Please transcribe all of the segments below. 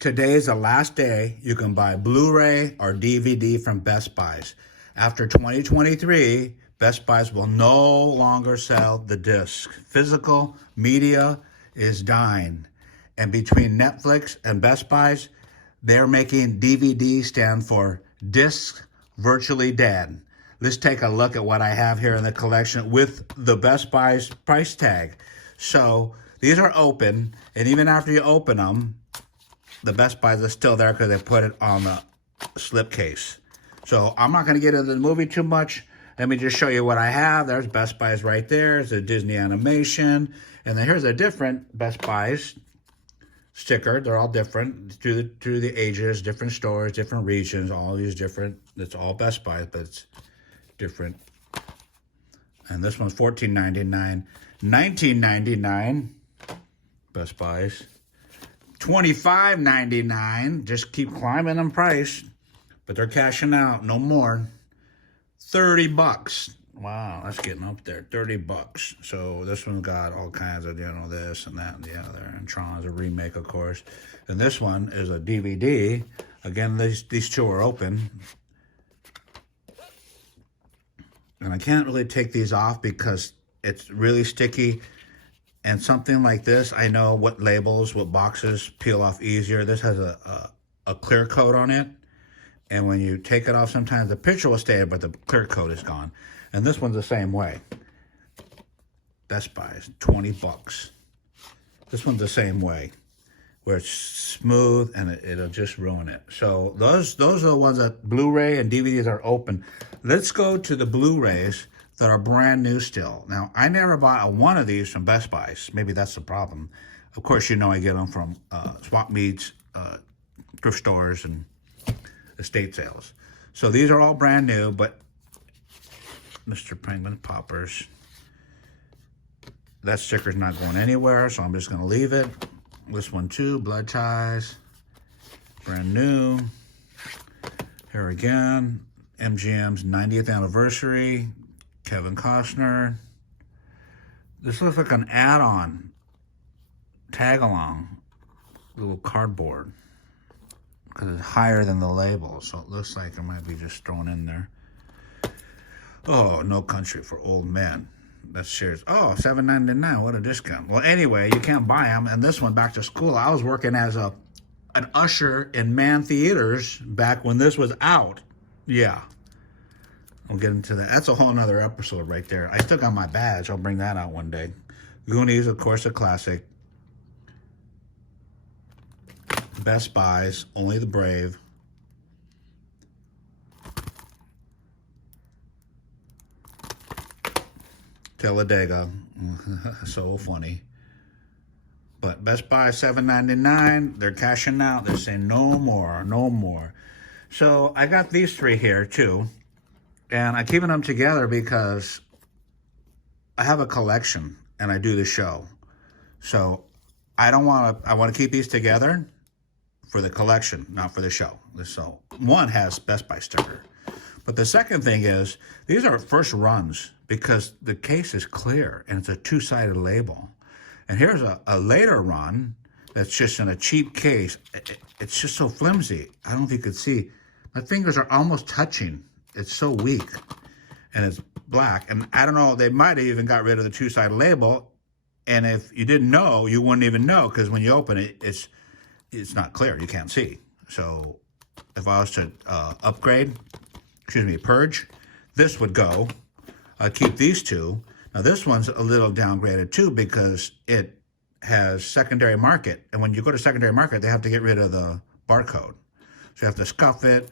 Today is the last day you can buy Blu-ray or DVD from Best Buys. After 2023, Best Buys will no longer sell the disc. Physical media is dying. And between Netflix and Best Buys, they're making DVD stand for disc virtually dead. Let's take a look at what I have here in the collection with the Best Buy's price tag. So these are open, and even after you open them, the Best Buys are still there because they put it on the slipcase. So I'm not going to get into the movie too much. Let me just show you what I have. There's Best Buys right there. It's a Disney animation. And then here's a different Best Buys sticker. They're all different through the ages, different stores, different regions, all these different. It's all Best Buys, but it's different. And this one's $14.99, $19.99, Best Buys. $25.99, just keep climbing in price, but they're cashing out, no more. 30 bucks. Wow, that's getting up there, 30 bucks. So this one's got all kinds of, this and that and the other. And Tron's a remake, of course. And this one is a DVD. Again, these two are open. And I can't really take these off because it's really sticky. And something like this, I know what labels, what boxes peel off easier. This has a clear coat on it. And when you take it off, sometimes the picture will stay, but the clear coat is gone. And this one's the same way. Best Buy's, 20 bucks. This one's the same way, where it's smooth and it'll just ruin it. So those are the ones that Blu-ray and DVDs are open. Let's go to the Blu-rays that are brand new still. Now, I never bought one of these from Best Buys. Maybe that's the problem. Of course, I get them from swap meets, thrift stores, and estate sales. So these are all brand new, but Mr. Penguin Poppers, that sticker's not going anywhere, so I'm just going to leave it. This one too, Blood Ties, brand new. Here again, MGM's 90th anniversary. Kevin Costner. This looks like an add-on, tag-along, little cardboard, because it's higher than the label, so it looks like it might be just thrown in there. Oh, No Country for Old Men. That's shares. Oh, $7.99. What a discount. Well, anyway, you can't buy them. And this one, back to school. I was working as an usher in Man Theaters back when this was out. Yeah. We'll get into that. That's a whole nother episode right there. I still got my badge. I'll bring that out one day. Goonies, of course, a classic. Best Buys, Only the Brave. Talladega. So funny. But Best Buy, $7.99. They're cashing out. They're saying no more, no more. So I got these three here, too. And I'm keeping them together because I have a collection and I do the show. So I want to keep these together for the collection, not for the show. So one has Best Buy sticker. But the second thing is, these are first runs because the case is clear and it's a two-sided label. And here's a later run that's just in a cheap case. It's just so flimsy. I don't know if you could see. My fingers are almost touching. It's so weak, and it's black. And I don't know, they might have even got rid of the two-sided label. And if you didn't know, you wouldn't even know, because when you open it, it's not clear. You can't see. So if I was to purge, this would go. I'd keep these two. Now this one's a little downgraded too because it has secondary market. And when you go to secondary market, they have to get rid of the barcode. So you have to scuff it.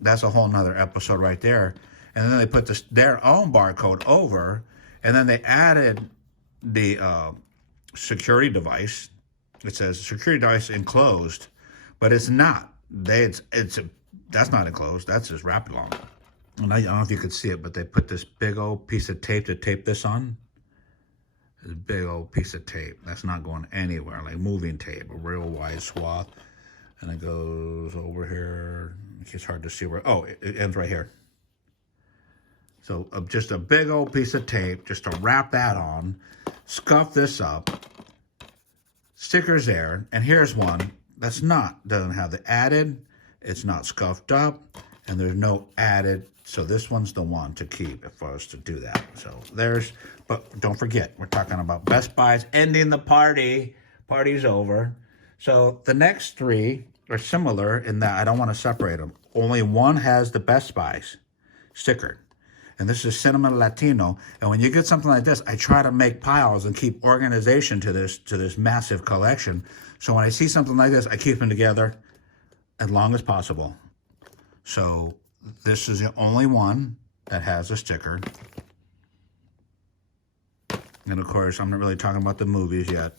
That's a whole nother episode right there. And then they put their own barcode over, and then they added the security device. It says security device enclosed, but it's not. That's not enclosed. That's just wrapped along. And I don't know if you could see it, but they put this big old piece of tape to tape this on. This big old piece of tape. That's not going anywhere, like moving tape, a real wide swath. And it goes over here. It's hard to see where, oh, it ends right here. So just a big old piece of tape just to wrap that on, scuff this up, stickers there, and here's one doesn't have the added, it's not scuffed up, and there's no added. So this one's the one to keep if I was to do that. So but don't forget, we're talking about Best Buy's ending the party. Party's over. So the next three are similar in that I don't want to separate them. Only one has the Best Buy's sticker. And this is Cinema Latino. And when you get something like this, I try to make piles and keep organization to this massive collection. So when I see something like this, I keep them together as long as possible. So this is the only one that has a sticker. And of course, I'm not really talking about the movies yet.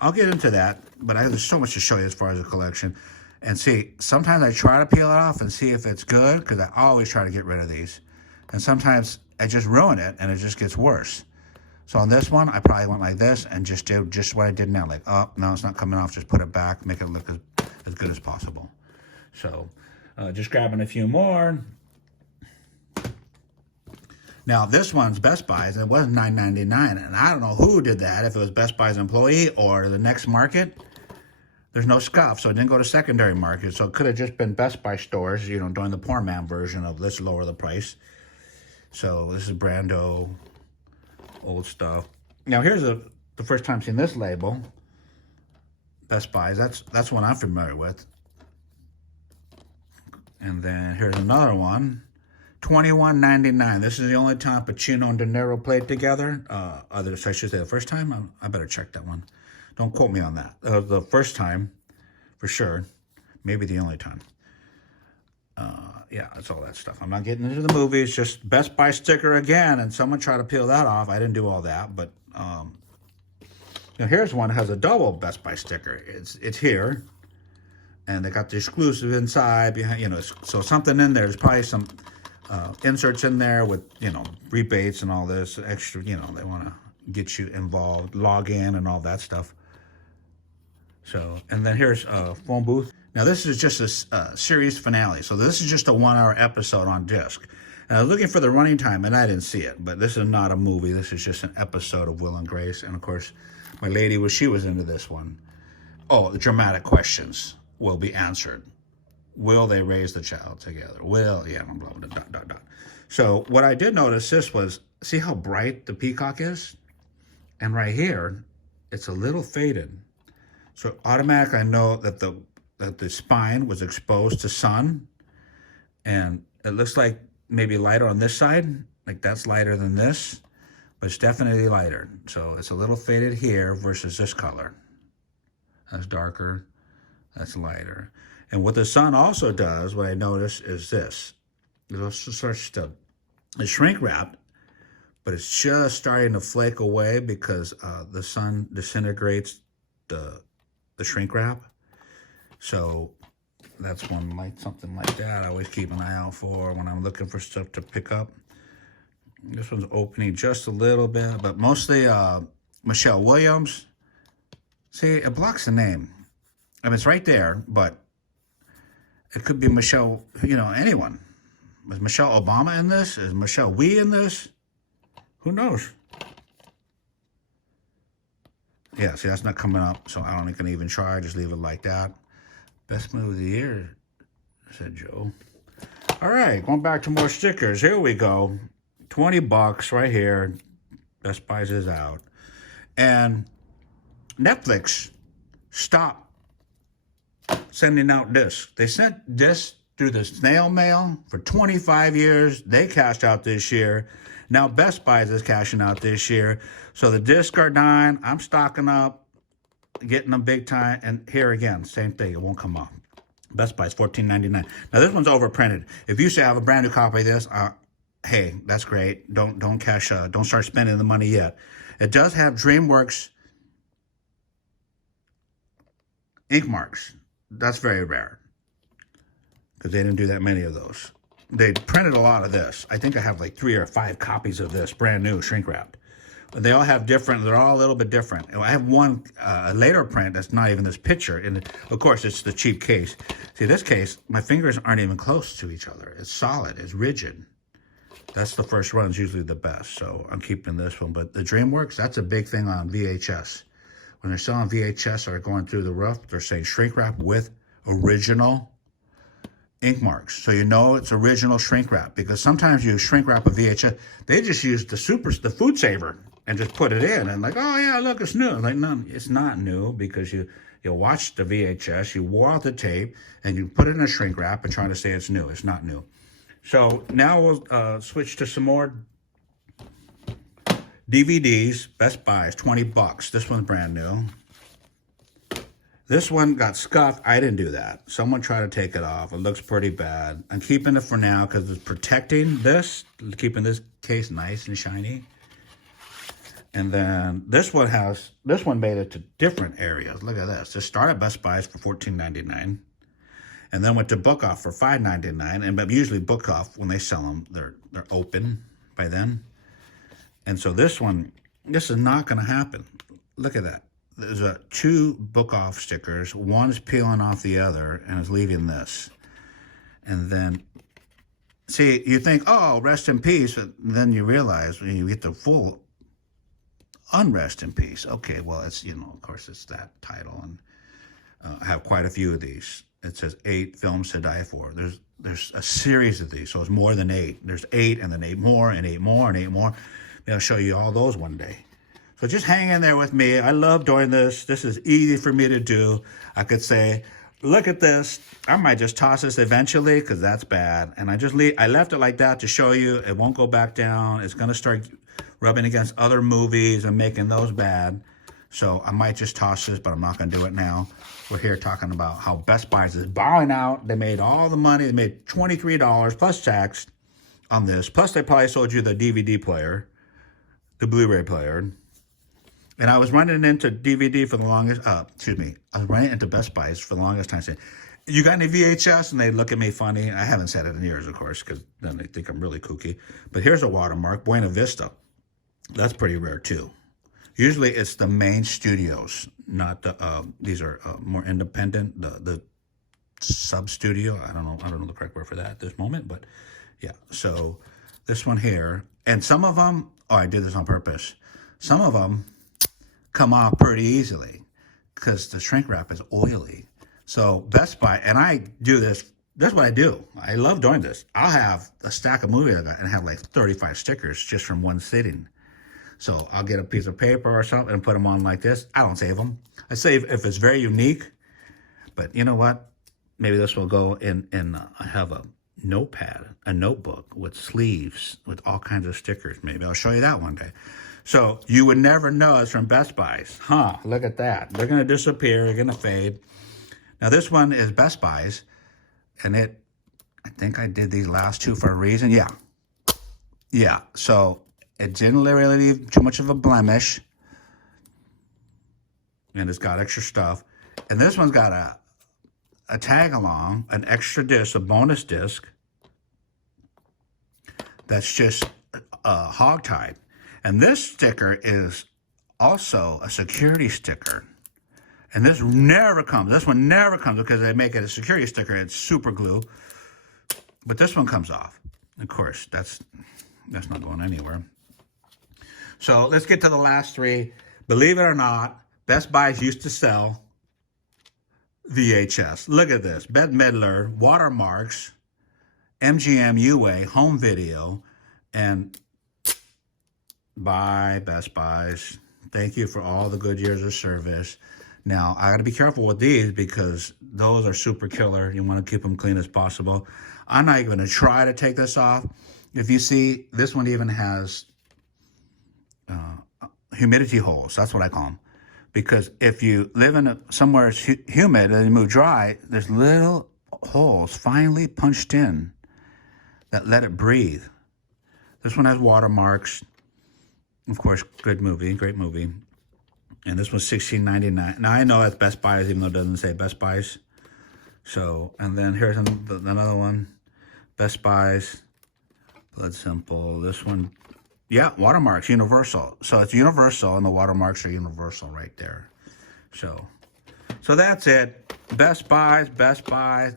I'll get into that, but there's so much to show you as far as the collection. And see, sometimes I try to peel it off and see if it's good, because I always try to get rid of these. And sometimes I just ruin it, and it just gets worse. So on this one, I probably went like this and just did just what I did now. Like, oh, no, it's not coming off. Just put it back, make it look as good as possible. So just grabbing a few more. Now, this one's Best Buy's, and it was $9.99, and I don't know who did that, if it was Best Buy's employee or the next market. There's no scuff, so it didn't go to secondary market, so it could have just been Best Buy stores, you know, doing the poor man version of let's lower the price. So this is Brando, old stuff. Now, here's the first time seeing this label, Best Buy's. That's one I'm familiar with. And then here's another one. $21.99. This is the only time Pacino and De Niro played together. I should say the first time. I better check that one. Don't quote me on that. The first time, for sure. Maybe the only time. Yeah, that's all that stuff. I'm not getting into the movies. Just Best Buy sticker again. And someone tried to peel that off. I didn't do all that. But now here's one that has a double Best Buy sticker. It's here. And they got the exclusive inside. Behind, you know, so something in there. There's probably some inserts in there with, you know, rebates and all this extra, you know, they want to get you involved, log in and all that stuff. So, and then here's a phone booth. Now this is just a series finale. So this is just a 1-hour episode on disc. And I was looking for the running time and I didn't see it, but this is not a movie. This is just an episode of Will and Grace. And of course, my lady, she was into this one. Oh, the dramatic questions will be answered. Will they raise the child together? Yeah, blah, blah, dot, dot, dot. So what I did notice was, see how bright the peacock is? And right here, it's a little faded. So automatically I know that the spine was exposed to sun. And it looks like maybe lighter on this side. Like that's lighter than this. But it's definitely lighter. So it's a little faded here versus this color. That's darker. That's lighter. And what the sun also does, what I notice, is this. It also starts to shrink wrap, but it's just starting to flake away because the sun disintegrates the shrink wrap. So that's something like that I always keep an eye out for when I'm looking for stuff to pick up. This one's opening just a little bit, but mostly Michelle Williams. See, it blocks the name. I mean, it's right there, but it could be Michelle, you know, anyone. Is Michelle Obama in this? Is Michelle Wee in this? Who knows? Yeah, see, that's not coming up, so I don't think I can even try. Just leave it like that. Best movie of the year, said Joe. All right, going back to more stickers. Here we go. $20 right here. Best Buy's is out. And Netflix stopped sending out discs. They sent discs through the snail mail for 25 years. They cashed out this year. Now Best Buy's is cashing out this year. So the discs are dying. I'm stocking up, getting them big time. And here again, same thing. It won't come up. Best Buy's $14.99. Now this one's overprinted. If you say I have a brand new copy of this, hey, that's great. Don't start spending the money yet. It does have DreamWorks ink marks. That's very rare because they didn't do that many of those. They printed a lot of this. I think I have like 3 or 5 copies of this, brand new, shrink wrapped. But they all have different, they're all a little bit different. I have one later print that's not even this picture. And of course, it's the cheap case. See, this case, my fingers aren't even close to each other. It's solid, it's rigid. That's the first one's usually the best. So I'm keeping this one. But the DreamWorks, that's a big thing on VHS. when they're selling VHS that are going through the roof, they're saying shrink wrap with original ink marks. So you know it's original shrink wrap, because sometimes you shrink wrap a VHS, they just use the food saver and just put it in and like, oh yeah, look, it's new. Like, no, it's not new, because you watch the VHS, you wore out the tape, and you put it in a shrink wrap and trying to say it's new. It's not new. So now we'll switch to some more DVDs. Best Buy is $20. This one's brand new. This one got scuffed. I didn't do that. Someone tried to take it off. It looks pretty bad. I'm keeping it for now because it's protecting this, keeping this case nice and shiny. And then this one made it to different areas. Look at this. This started at Best Buy's for $14.99. And then went to Book Off for $5.99. And usually Book Off, when they sell them, they're open by then. And so this is not going to happen. Look at that. There's two Book Off stickers. One's peeling off the other and is leaving this. And then, see, you think, oh, rest in peace. But then you realize when you get the full unrest in peace. Okay, well, it's, of course, it's that title. And I have quite a few of these. It says 8 films to die for. There's a series of these, so it's more than 8. There's 8 and then 8 more and 8 more and 8 more. Maybe I'll show you all those one day. So just hang in there with me. I love doing this. This is easy for me to do. I could say, look at this. I might just toss this eventually because that's bad. And I left it like that to show you. It won't go back down. It's going to start rubbing against other movies and making those bad. So I might just toss this, but I'm not going to do it now. We're here talking about how Best Buy is balling out. They made all the money. They made $23 plus tax on this. Plus they probably sold you the DVD player, the Blu-ray player. And I was running into DVD for the longest, I was running into Best Buys for the longest time saying, you got any VHS? And they look at me funny. I haven't said it in years, of course, because then they think I'm really kooky. But here's a watermark, Buena Vista. That's pretty rare too. Usually it's the main studios, not the, these are more independent, the sub-studio. I don't know the correct word for that at this moment, but yeah. So this one here, and some of them, I did this on purpose. Some of them come off pretty easily because the shrink wrap is oily. So Best Buy, and I do this, that's what I do. I love doing this. I'll have a stack of movies and have like 35 stickers just from one sitting. So I'll get a piece of paper or something and put them on like this. I don't save them. I save if it's very unique. But you know what? Maybe this will go in I have a notepad, a notebook with sleeves with all kinds of stickers. Maybe I'll show you that one day. So you would never know it's from Best Buy's. Huh, look at that. They're going to disappear. They're going to fade. Now this one is Best Buy's. And I think I did these last two for a reason. Yeah. Yeah. So it didn't really leave too much of a blemish. And it's got extra stuff. And this one's got a tag along, an extra disc, a bonus disc. That's just hog-tied. And this sticker is also a security sticker. And this one never comes because they make it a security sticker. It's super glue. But this one comes off. Of course, that's not going anywhere. So let's get to the last three. Believe it or not, Best Buys used to sell VHS. Look at this. Bette Midler, Watermarks, MGM UA, Home Video, and bye, Best Buys. Thank you for all the good years of service. Now, I got to be careful with these because those are super killer. You want to keep them clean as possible. I'm not even going to try to take this off. If you see, this one even has humidity holes. That's what I call them. Because if you live in somewhere it's humid and you move dry, there's little holes finely punched in that let it breathe. This one has Watermarks. Of course, good movie, great movie. And this was $16.99. Now, I know that's Best Buys, even though it doesn't say Best Buys. So, and then here's another one. Best Buys, Blood Simple. This one, yeah, Watermarks, Universal. So it's Universal, and the Watermarks are Universal right there. So that's it. Best Buys,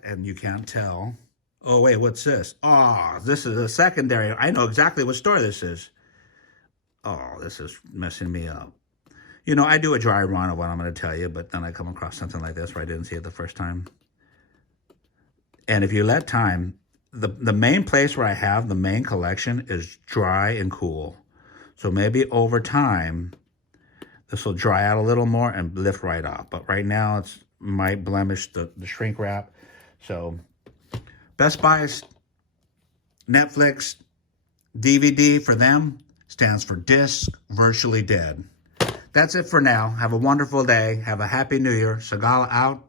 and you can't tell. Oh, wait, what's this? Oh, this is a secondary. I know exactly what store this is. Oh, this is messing me up. You know, I do a dry run of what I'm going to tell you, but then I come across something like this where I didn't see it the first time. And if you let time, the main place where I have the main collection is dry and cool. So maybe over time, this will dry out a little more and lift right off. But right now, it's might blemish the shrink wrap. So Best Buy's Netflix DVD for them stands for disc virtually dead. That's it for now. Have a wonderful day. Have a happy new year. Sagala out.